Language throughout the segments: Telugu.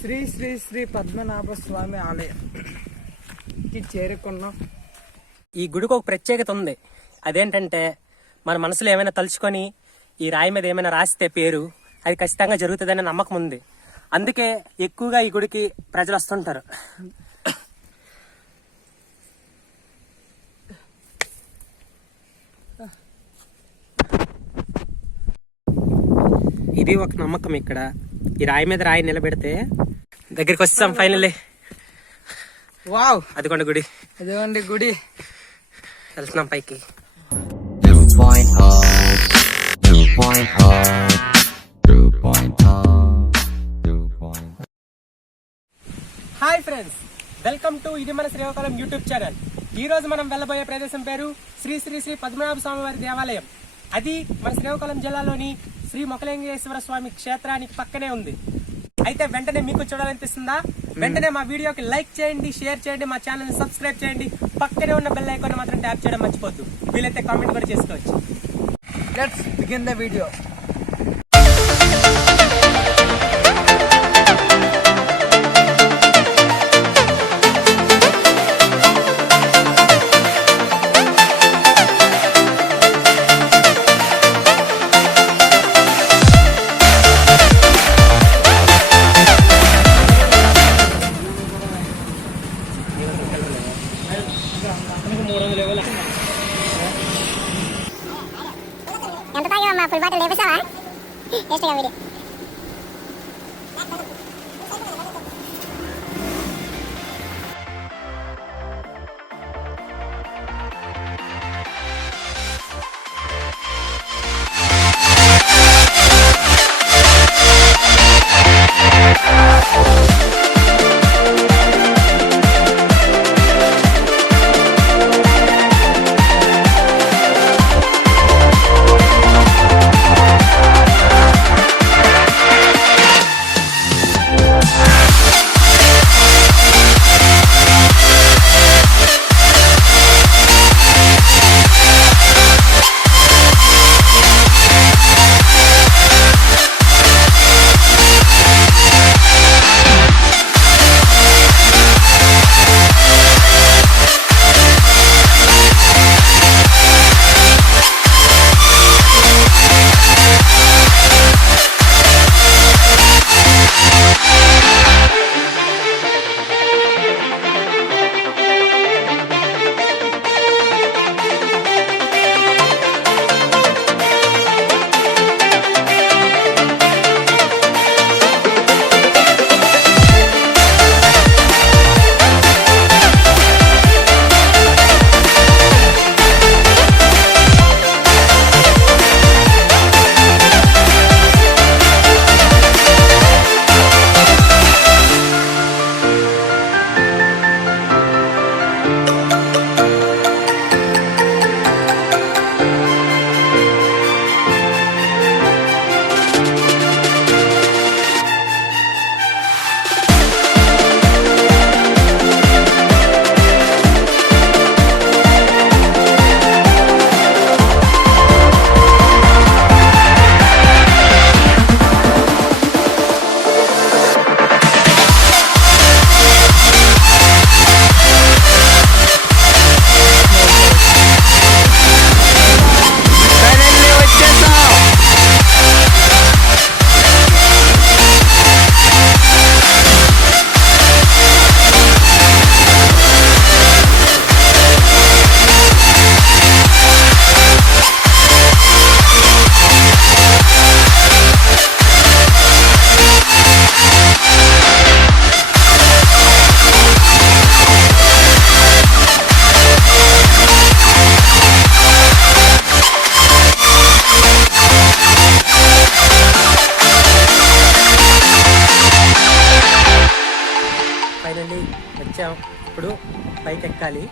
శ్రీ శ్రీ శ్రీ పద్మనాభ స్వామి ఆలయంకి చేరుకున్నాం. ఈ గుడికి ఒక ప్రత్యేకత ఉంది. అదేంటంటే మన మనసులో ఏమైనా తలుచుకొని ఈ రాయి మీద ఏమైనా రాస్తే పేరు అది ఖచ్చితంగా జరుగుతుందనే నమ్మకం ఉంది. అందుకే ఎక్కువగా ఈ గుడికి ప్రజలు వస్తుంటారు. ఇది ఒక నమ్మకం. ఇక్కడ ఈ రాయి మీద రాయి నిలబెడితే దగ్గరికి వస్తాం. ఫైనల్లీ వావ్, అదిగోండి గుడి. అదిగోండి గుడి. వెళ్తున్నాం పైకి. హాయ్ ఫ్రెండ్స్, వెల్కమ్ టు ఇది మన శ్రీకాకుళం యూట్యూబ్ ఛానల్. ఈ రోజు మనం వెళ్ళబోయే ప్రదేశం పేరు శ్రీ శ్రీ శ్రీ పద్మనాభ స్వామి వారి దేవాలయం. అది మన శ్రీకాకుళం జిల్లాలోని శ్రీ మొకలింగేశ్వర స్వామి క్షేత్రానికి పక్కనే ఉంది. అయితే వెంటనే మీకు చూడాలనిపిస్తుందా? వెంటనే మా వీడియోకి లైక్ చేయండి, షేర్ చేయండి, మా ఛానల్ ని సబ్స్క్రైబ్ చేయండి. పక్కనే ఉన్న బెల్ ఐకాన్ మాత్రం ట్యాప్ చేయడం మర్చిపోద్దు. వీలైతే కామెంట్ కూడా చేసుకోవచ్చు. Let's begin the video. ఎంత తాగావమ్మా? Full bottle లేపేసావా? వేస్ట్గా వీడియో. వచ్చాం. ఇప్పుడు పైకి ఎక్కాలి.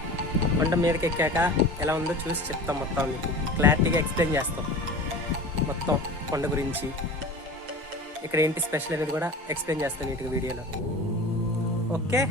కొండ మీదకి ఎక్కాక ఎలా ఉందో చూసి చెప్తాం. మొత్తం మీకు క్లారిటీగా ఎక్స్ప్లెయిన్ చేస్తాం. మొత్తం కొండ గురించి, ఇక్కడ ఏంటి స్పెషల్ అనేది కూడా ఎక్స్ప్లెయిన్ చేస్తాను నీట్గా వీడియోలో. ఓకే.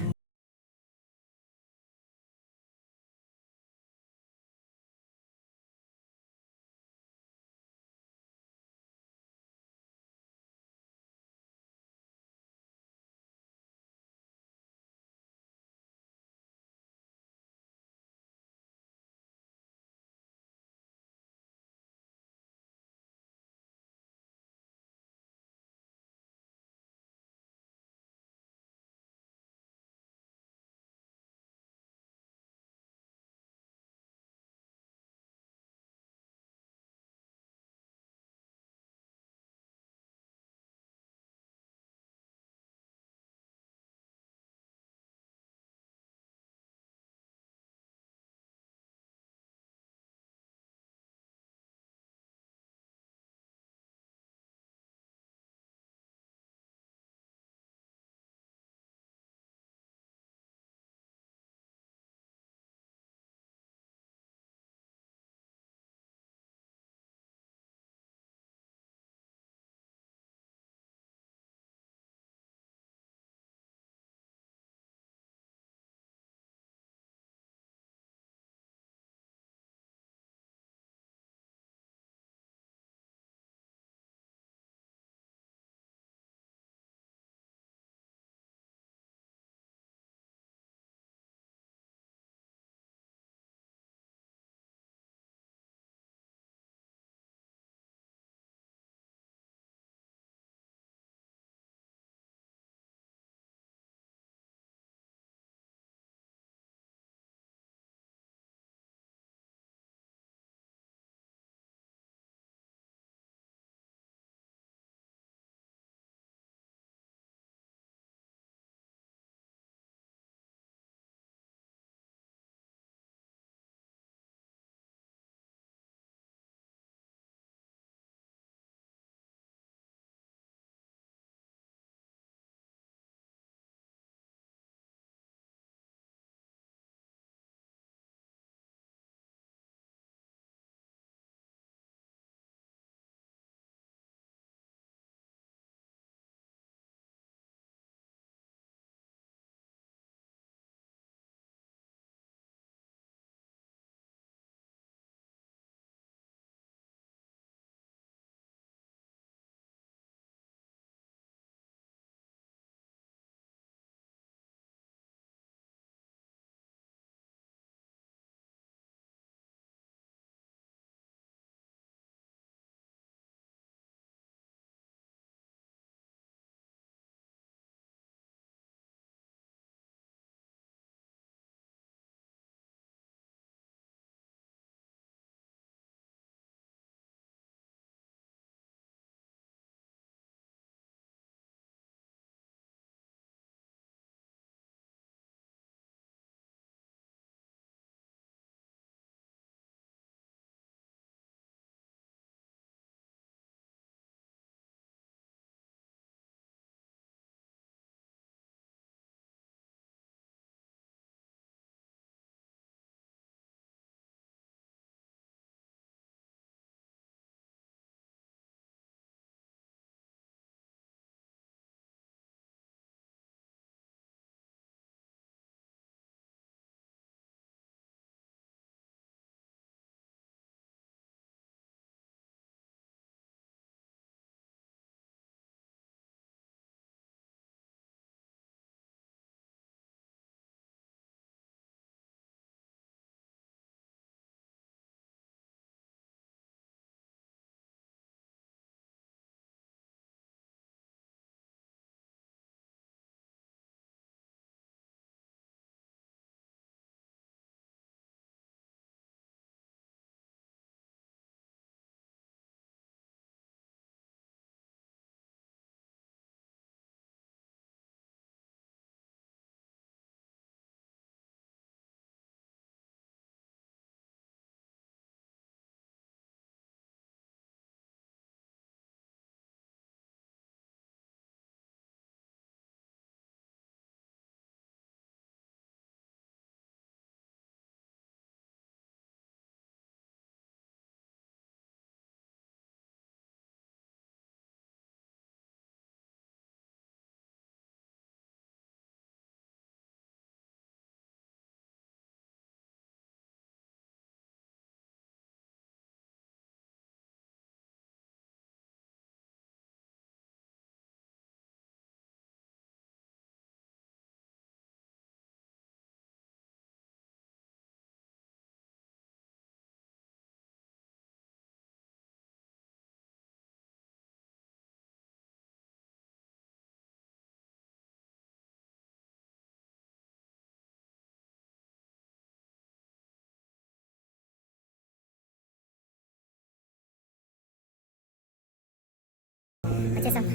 వచ్చేసాం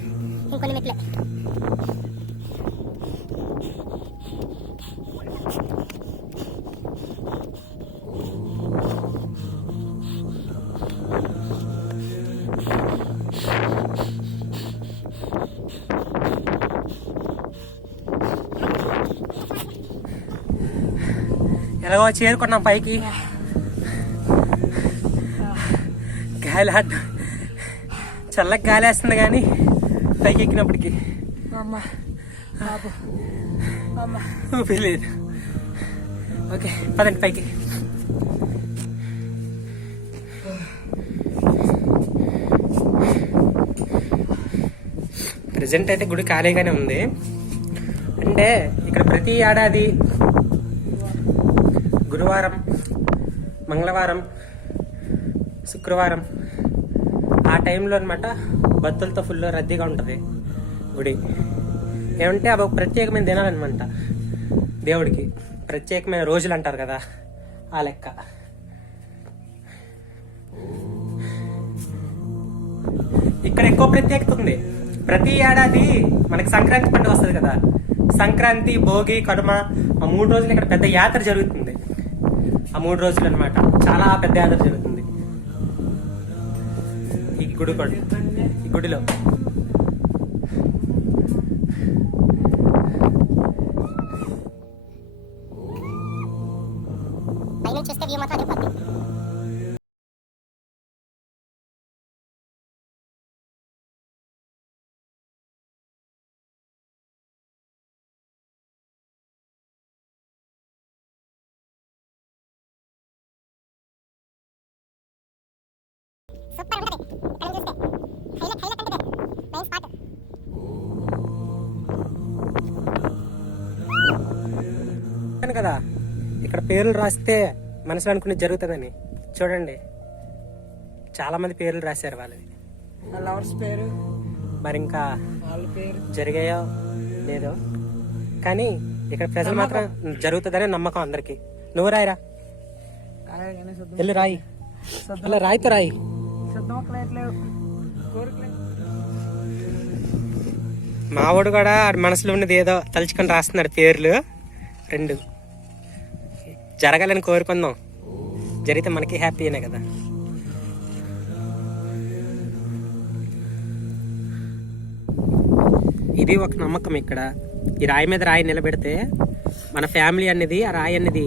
ఇంకొన్ని మెట్లే. ఎలాగో చేరుకున్నాం పైకి. గాలి చల్లకి గాలి వేస్తుంది కానీ పైకి ఎక్కినప్పటికి ఊపిరి లేదు. ఓకే పదండి పైకి. ప్రజెంట్ అయితే గుడి ఖాళీగానే ఉంది. అంటే ఇక్కడ ప్రతి ఏడాది గురువారం, మంగళవారం, శుక్రవారం ఆ టైంలో అనమాట భక్తులతో ఫుల్ రద్దీగా ఉంటుంది గుడి. ఏమంటే అవి ఒక ప్రత్యేకమైన దినాలన్నమాట, దేవుడికి ప్రత్యేకమైన రోజులు అంటారు కదా, ఆ లెక్క. ఇక్కడ ఎక్కువ ప్రత్యేకత ఉంది. ప్రతి ఏడాది మనకి సంక్రాంతి పండుగ వస్తుంది కదా, సంక్రాంతి, భోగి, కనుమ ఆ 3 రోజులు ఇక్కడ పెద్ద యాత్ర జరుగుతుంది. ఆ 3 రోజులు అనమాట చాలా పెద్ద యాత్ర జరుగుతుంది ఈ గుడిలో. పైన చూస్తే వ్యూ మాత్రం అదిరిపోద్ది. సూపర్ ఉంటుంది ఇక్కడ చూస్తే. హైలైట్ ఉంటుంది మెయిన్ స్పాట్. కదా ఇక్కడ పేర్లు రాస్తే మనసులో అనుకునేది జరుగుతుందని. చూడండి చాలా మంది పేర్లు రాశారు వాళ్ళది. లవర్స్ పేరు మరి ఇంకా వాళ్ళ పేరు జరిగాయో లేదో కానీ ఇక్కడ ప్రజలు మాత్రం జరుగుతుందనే నమ్మకం అందరికి. నువ్వు రాయిరా, వెళ్ళి రాయి, అలా రాయితో రాయి. మావాడు కూడా మనసులో ఉన్నది ఏదో తలుచుకొని రాస్తున్నాడు పేర్లు. 2 జరగాలని కోరుకుందాం. జరిగితే మనకి హ్యాపీనే కదా. ఇది ఒక నమ్మకం. ఇక్కడ ఈ రాయి మీద రాయి నిలబెడితే మన ఫ్యామిలీ అనేది, ఆ రాయి అనేది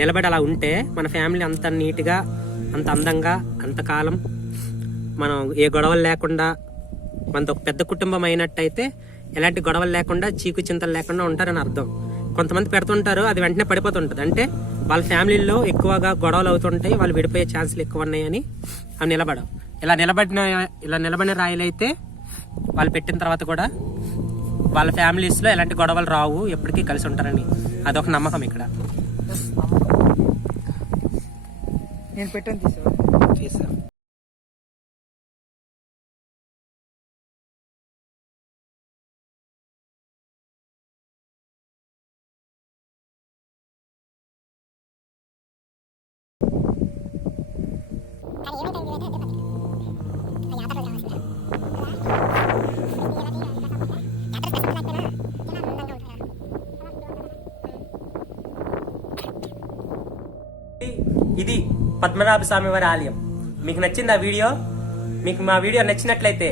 నిలబడి అలా ఉంటే మన ఫ్యామిలీ అంత నీట్గా, అంత అందంగా, అంతకాలం మనం ఏ గొడవలు లేకుండా, మనతో ఒక పెద్ద కుటుంబం అయినట్టయితే ఎలాంటి గొడవలు లేకుండా, చీకు చింతలు లేకుండా ఉంటారని అర్థం. కొంతమంది పెడుతుంటారు, అది వెంటనే పడిపోతుంటుంది. అంటే వాళ్ళ ఫ్యామిలీలో ఎక్కువగా గొడవలు అవుతుంటాయి, వాళ్ళు విడిపోయే ఛాన్సులు ఎక్కువ ఉన్నాయని అవి నిలబడవు. ఇలా నిలబడిన రాయిలు అయితే వాళ్ళు పెట్టిన తర్వాత కూడా వాళ్ళ ఫ్యామిలీస్లో ఎలాంటి గొడవలు రావు, ఎప్పటికీ కలిసి ఉంటారని అదొక నమ్మకం ఇక్కడ. నేను పెట్టాను తీసా. ఇది పద్మనాభ స్వామి వారి ఆలయం. మీకు నచ్చింది ఆ వీడియో? మీకు మా వీడియో నచ్చినట్లయితే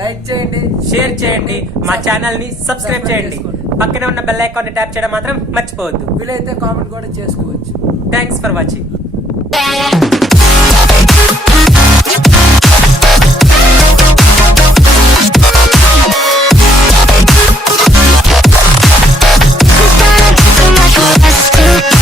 లైక్ చేయండి, షేర్ చేయండి, మా ఛానల్ ని సబ్స్క్రైబ్ చేయండి. పక్కనే ఉన్న బెల్ ఐకాన్ ని ట్యాప్ చేయడం మాత్రం మర్చిపోవద్దు. వీలైతే కామెంట్ కూడా చేసుకోవచ్చు. Thanks for watching.